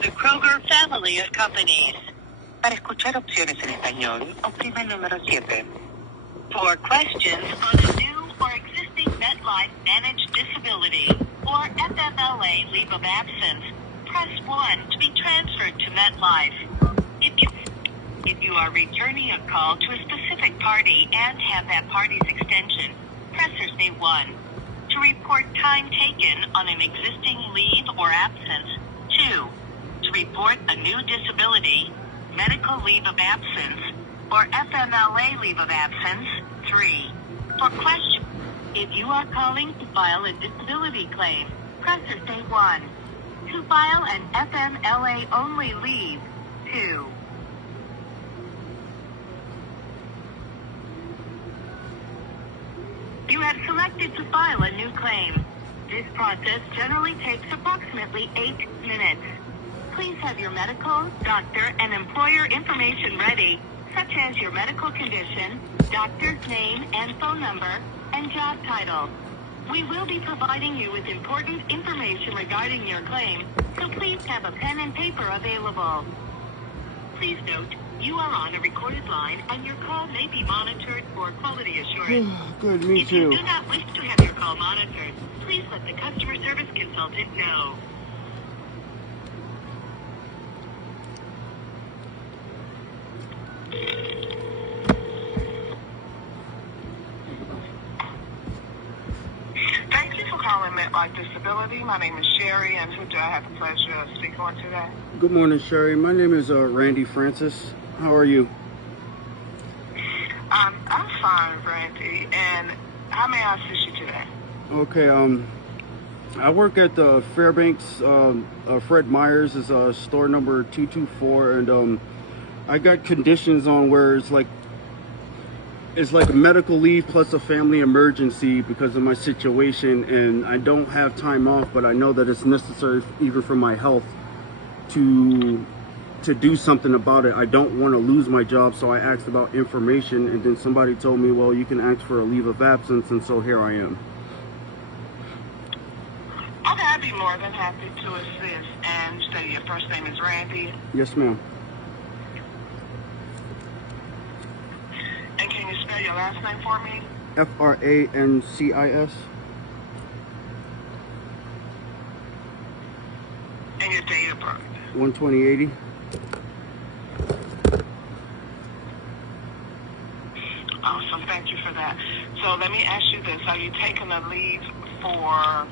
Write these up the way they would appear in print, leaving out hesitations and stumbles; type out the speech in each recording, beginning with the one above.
the Kroger family of companies. Para escuchar opciones en español, oprima el número 7. For questions on a new or existing MetLife Managed Disability or FMLA leave of absence, press 1 to be transferred to MetLife. If you are returning a call to a specific party and have that party's extension, press or say 1. To report time taken on an existing leave or absence, 2. To report a new disability, medical leave of absence, or FMLA leave of absence, 3. For questions, if you are calling to file a disability claim, press or say 1. To file an FMLA only leave, 2. You have selected to file a new claim. This process generally takes approximately 8 minutes. Please have your medical, doctor, and employer information ready, such as your medical condition, doctor's name and phone number, and job title. We will be providing you with important information regarding your claim, so please have a pen and paper available. Please note, you are on a recorded line and your call may be monitored for quality assurance. Good, me if too. you do not wish to have your call monitored, please let the customer service consultant know. Thank you for calling MetLife Disability. My name is Sherry, and who do I have the pleasure of speaking with today? Good morning, Sherry. My name is Randy Francis. How are you? I'm fine, Randy. And how may I assist you today? Okay, I work at the Fairbanks. Fred Meyers is store number 224, and I got conditions on where it's like a medical leave plus a family emergency because of my situation, and I don't have time off, but I know that it's necessary even for my health to do something about it. I don't want to lose my job, so I asked about information, and then somebody told me, well, you can ask for a leave of absence, and so here I am. Okay, I'd be more than happy to assist. And you say your first name is Randy? Yes, ma'am. And can you spell your last name for me? Francis. And your date of birth? 12080. Awesome, thank you for that. So let me ask you this. Are you taking a leave for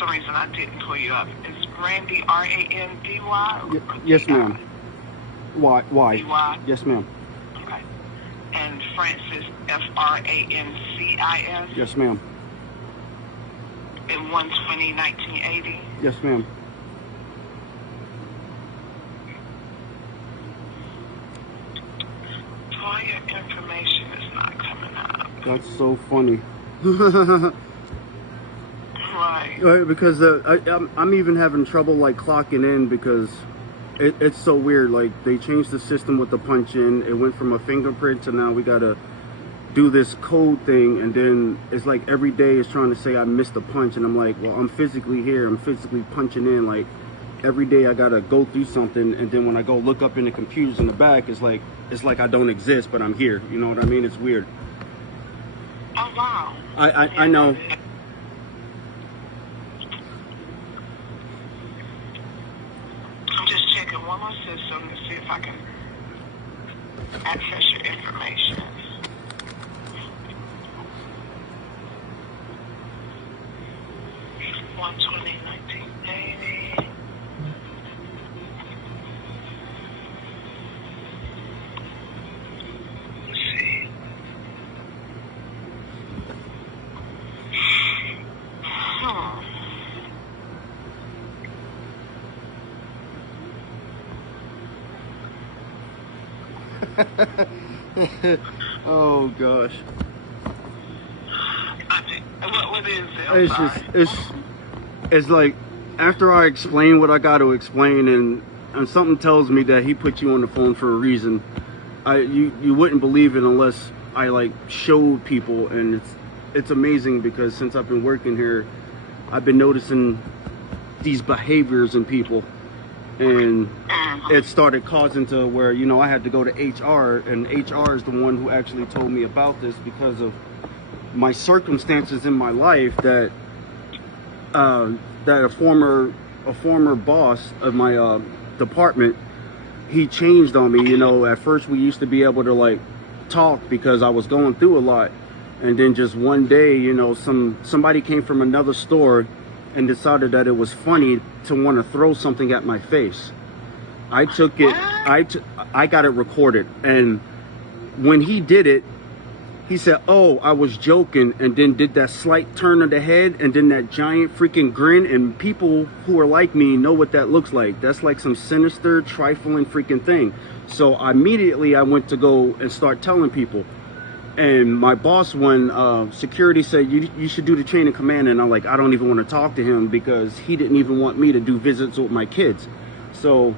some reason I didn't pull you up? Is Randy R-A-N-D-Y? Yes, ma'am. Why? D-Y? Yes, ma'am. Okay. And Francis, Francis? Yes, ma'am. In 1/20/1980? Yes, ma'am. All your information is not coming up. That's so funny. Right. Because I'm even having trouble like clocking in because it's so weird. Like they changed the system with the punch in. It went from a fingerprint to now we gotta do this code thing, and then it's like every day is trying to say I missed a punch, and I'm like, well, I'm physically here. I'm physically punching in. Like every day I gotta go through something, and then when I go look up in the computers in the back, it's like I don't exist, but I'm here. You know what I mean? It's weird. Oh wow. I know. I'm just checking one more system to see if I can access your information. One 1980. Let's see. Oh gosh. What is it? It's like after I explain what I got to explain, and something tells me that he put you on the phone for a reason. You wouldn't believe it unless I like showed people, and it's amazing because since I've been working here, I've been noticing these behaviors in people. And it started causing to where, you know, I had to go to HR, and HR is the one who actually told me about this because of my circumstances in my life, that a former boss of my department, he changed on me. You know, at first we used to be able to like talk because I was going through a lot, and then just one day, you know, somebody came from another store and decided that it was funny to want to throw something at my face. I took it, I got it recorded, and when he did it, he said, "Oh, I was joking," and then did that slight turn of the head and then that giant freaking grin. And people who are like me know what that looks like. That's like some sinister, trifling freaking thing. So immediately I went to go and start telling people. And my boss, when security said, you should do the chain of command, and I'm like, I don't even want to talk to him because he didn't even want me to do visits with my kids. So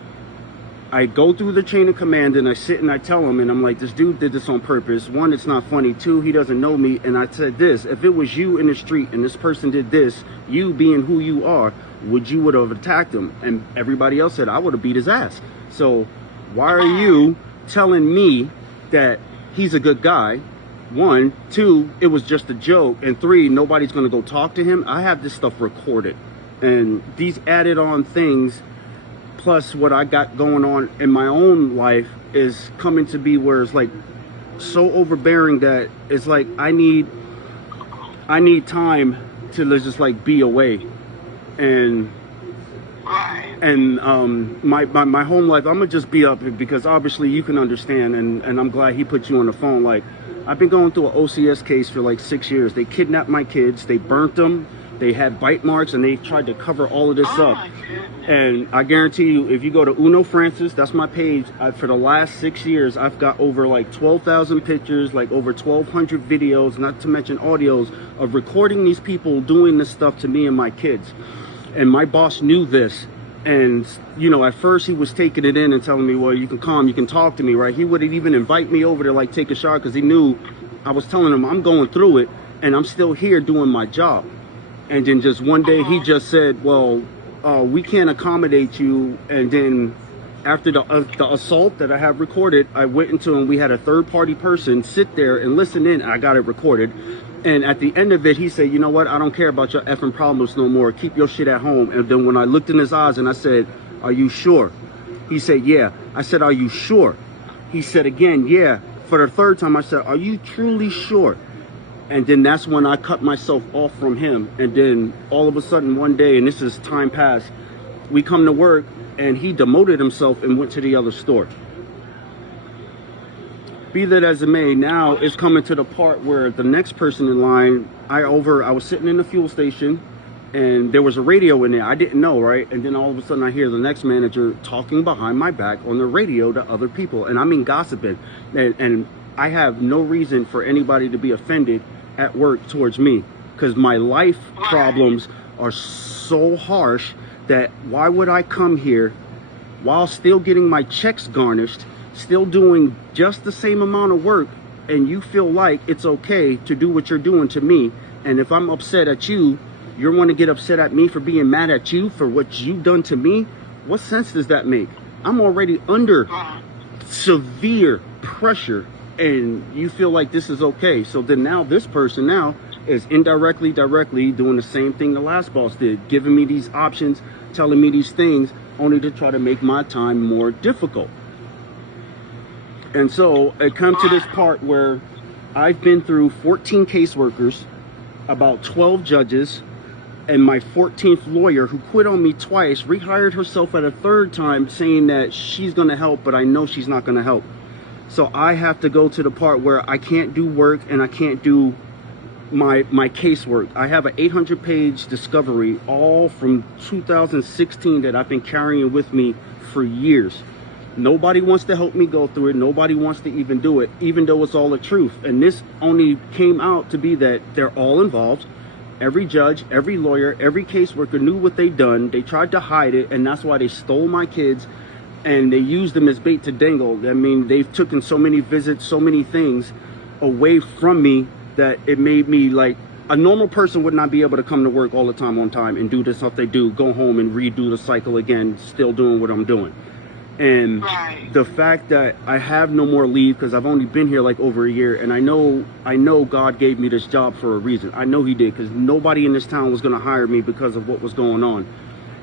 I go through the chain of command and I sit and I tell him, and I'm like, this dude did this on purpose. One, it's not funny. Two, he doesn't know me. And I said this: if it was you in the street and this person did this, you being who you are, would have attacked him? And everybody else said I would have beat his ass. So why are you telling me that he's a good guy? One. Two, it was just a joke. And three, nobody's going to go talk to him. I have this stuff recorded. And these added on things, plus what I got going on in my own life, is coming to be where it's like so overbearing that it's like I need time to just like be away. And my home life, I'm gonna just be up because obviously you can understand, and I'm glad he put you on the phone. Like, I've been going through an OCS case for like 6 years. They kidnapped my kids, they burnt them, they had bite marks, and they tried to cover all of this up. And I guarantee you, if you go to Uno Francis, that's my page, for the last 6 years, I've got over like 12,000 pictures, like over 1,200 videos, not to mention audios, of recording these people doing this stuff to me and my kids. And my boss knew this. And, you know, at first he was taking it in and telling me, well, you can come, you can talk to me, right? He wouldn't even invite me over to like take a shower because he knew I was telling him I'm going through it and I'm still here doing my job. And then just one day he just said, well, we can't accommodate you. And then after the assault that I have recorded, I went into, and we had a third party person sit there and listen in. I got it recorded. And at the end of it, he said, you know what? I don't care about your effing problems no more. Keep your shit at home. And then when I looked in his eyes and I said, are you sure? He said, yeah. I said, are you sure? He said again, yeah. For the third time, I said, are you truly sure? And then that's when I cut myself off from him. And then all of a sudden one day, and this is time past, we come to work and he demoted himself and went to the other store. Be that as it may, now it's coming to the part where the next person in line, I was sitting in the fuel station and there was a radio in there. I didn't know, right? And then all of a sudden I hear the next manager talking behind my back on the radio to other people. And I mean gossiping. And I have no reason for anybody to be offended at work towards me, because my life problems are so harsh that why would I come here while still getting my checks garnished, still doing just the same amount of work, and you feel like it's okay to do what you're doing to me? And if I'm upset at you, you're going to get upset at me for being mad at you for what you've done to me? What sense does that make? I'm already under severe pressure, and you feel like this is okay. So then now this person now is directly doing the same thing the last boss did, giving me these options, telling me these things, only to try to make my time more difficult. And so it comes to this part where I've been through 14 caseworkers, about 12 judges, and my 14th lawyer, who quit on me twice, rehired herself at a third time, saying that she's going to help, but I know she's not going to help. So I have to go to the part where I can't do work and I can't do my casework. I have an 800-page discovery, all from 2016, that I've been carrying with me for years. Nobody wants to help me go through it. Nobody wants to even do it, even though it's all the truth. And this only came out to be that they're all involved. Every judge, every lawyer, every caseworker knew what they'd done. They tried to hide it, and that's why they stole my kids, and they used them as bait to dangle. I mean, they've taken so many visits, so many things away from me, that it made me like a normal person would not be able to come to work all the time on time and do the stuff they do, go home and redo the cycle again, still doing what I'm doing. And the fact that I have no more leave, because I've only been here like over a year, and I know God gave me this job for a reason. I know he did, because nobody in this town was going to hire me because of what was going on.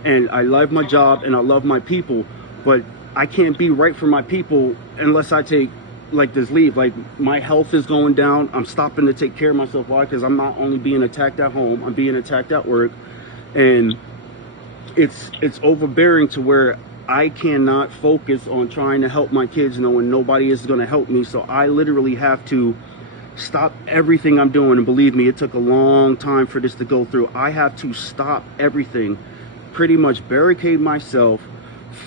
And I love my job and I love my people, but I can't be right for my people unless I take like this leave. Like, my health is going down. I'm stopping to take care of myself. Why? Because I'm not only being attacked at home, I'm being attacked at work, and it's overbearing to where I cannot focus on trying to help my kids, knowing nobody is going to help me. So I literally have to stop everything I'm doing. And believe me, it took a long time for this to go through. I have to stop everything, pretty much barricade myself,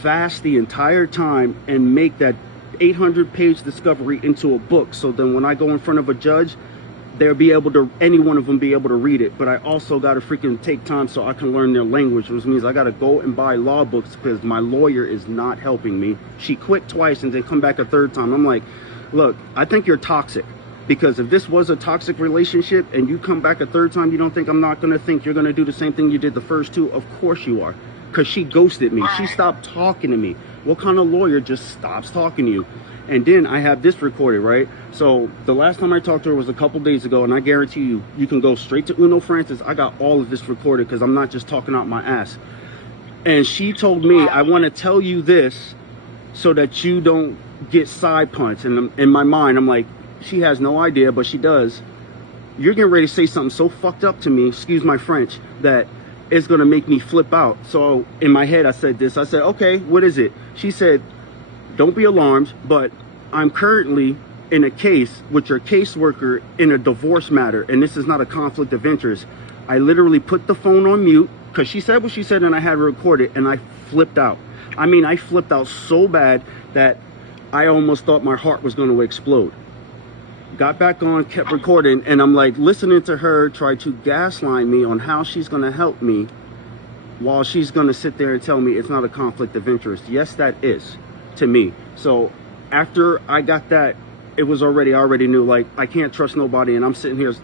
fast the entire time, and make that 800-page discovery into a book. So then when I go in front of a judge, they'll be able to, any one of them be able to read it. But I also got to freaking take time so I can learn their language, which means I got to go and buy law books, because my lawyer is not helping me. She quit twice and then come back a third time. I'm like, look, I think you're toxic, because if this was a toxic relationship and you come back a third time, you don't think I'm not going to think you're going to do the same thing you did the first two? Of course you are, because she ghosted me. She stopped talking to me. What kind of lawyer just stops talking to you? And then I have this recorded, right? So the last time I talked to her was a couple days ago, and I guarantee you, you can go straight to Uno Francis. I got all of this recorded, because I'm not just talking out my ass. And she told me, I want to tell you this so that you don't get side punched. And in my mind, I'm like, she has no idea, but she does. You're getting ready to say something so fucked up to me, excuse my French, that it's going to make me flip out. So in my head, I said this. I said, okay, what is it? She said, don't be alarmed, but I'm currently in a case with your caseworker in a divorce matter, and this is not a conflict of interest. I literally put the phone on mute, because she said what she said, and I had it recorded, and I flipped out. I mean, I flipped out so bad that I almost thought my heart was going to explode. Got back on, kept recording, and I'm like listening to her try to gaslight me on how she's going to help me, while she's going to sit there and tell me it's not a conflict of interest. Yes, that is, to me. So after I got that, it was I already knew, like, I can't trust nobody. And I'm sitting here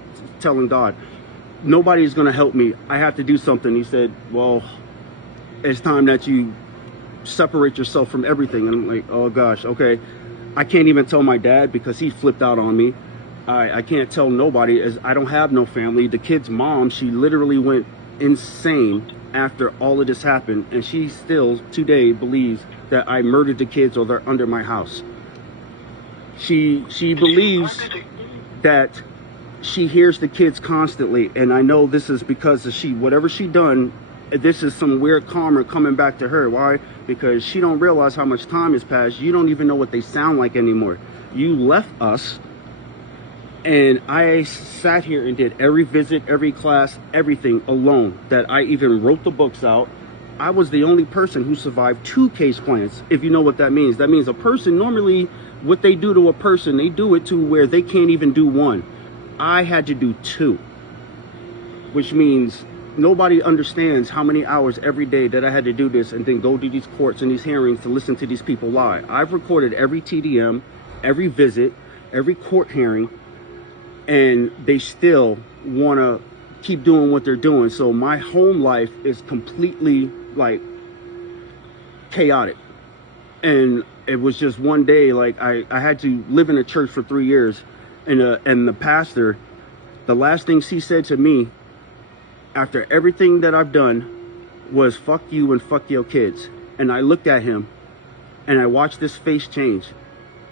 telling God, nobody's going to help me. I have to do something. He said, well, it's time that you separate yourself from everything. And I'm like, oh gosh, okay. I can't even tell my dad, because he flipped out on me. I can't tell nobody, as I don't have no family. The kid's mom, she literally went insane after all of this happened, and she still today believes that I murdered the kids or they're under my house. She believes that she hears the kids constantly, and I know this is because of whatever she done, this is some weird karma coming back to her. Why? Because she don't realize how much time has passed. You don't even know what they sound like anymore. You left us, and I sat here and did every visit, every class, everything alone. That I even wrote the books out. I was the only person who survived 2 case plans, if you know what that means. That means a person, normally what they do to a person, they do it to where they can't even do 1. I had to do 2, which means nobody understands how many hours every day that I had to do this, and then go to these courts and these hearings to listen to these people lie. I've recorded every TDM, every visit, every court hearing, and they still want to keep doing what they're doing. So my home life is completely like chaotic. And it was just one day, like I had to live in a church for 3 years, and the pastor, the last thing she said to me after everything that I've done was, fuck you and fuck your kids. And I looked at him and I watched this face change.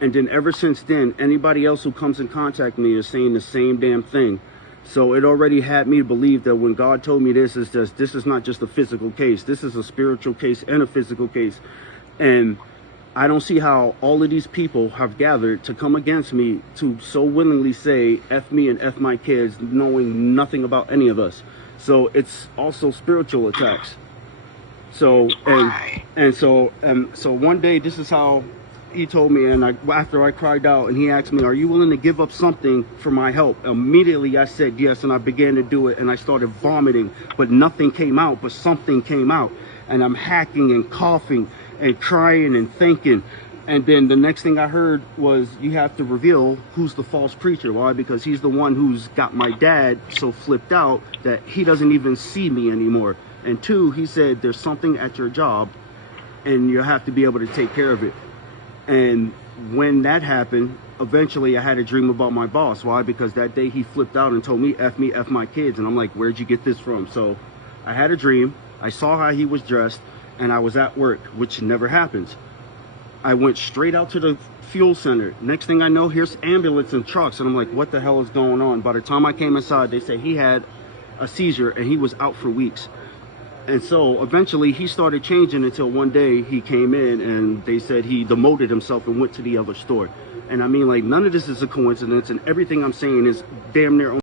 And then ever since then, anybody else who comes in contact with me is saying the same damn thing. So it already had me to believe that when God told me this is not just a physical case. This is a spiritual case and a physical case. And I don't see how all of these people have gathered to come against me to so willingly say, F me and F my kids, knowing nothing about any of us. So it's also spiritual attacks. So, so one day, this is how he told me, and after I cried out, and he asked me, are you willing to give up something for my help? Immediately I said yes, and I began to do it, and I started vomiting, but nothing came out, but something came out. And I'm hacking and coughing and crying and thinking, And then the next thing I heard was you have to reveal who's the false preacher. Why? Because he's the one who's got my dad so flipped out that he doesn't even see me anymore. And two, he said there's something at your job and you have to be able to take care of it. And when that happened, eventually I had a dream about my boss. Why? Because that day he flipped out and told me, F my kids. And I'm like, where'd you get this from? So I had a dream. I saw how he was dressed and I was at work, which never happens. I went straight out to the fuel center. Next thing I know, here's ambulance and trucks. And I'm like, what the hell is going on? By the time I came inside, they said he had a seizure and he was out for weeks. And so eventually he started changing until one day he came in and they said he demoted himself and went to the other store. And I mean, like, none of this is a coincidence, and everything I'm saying is damn near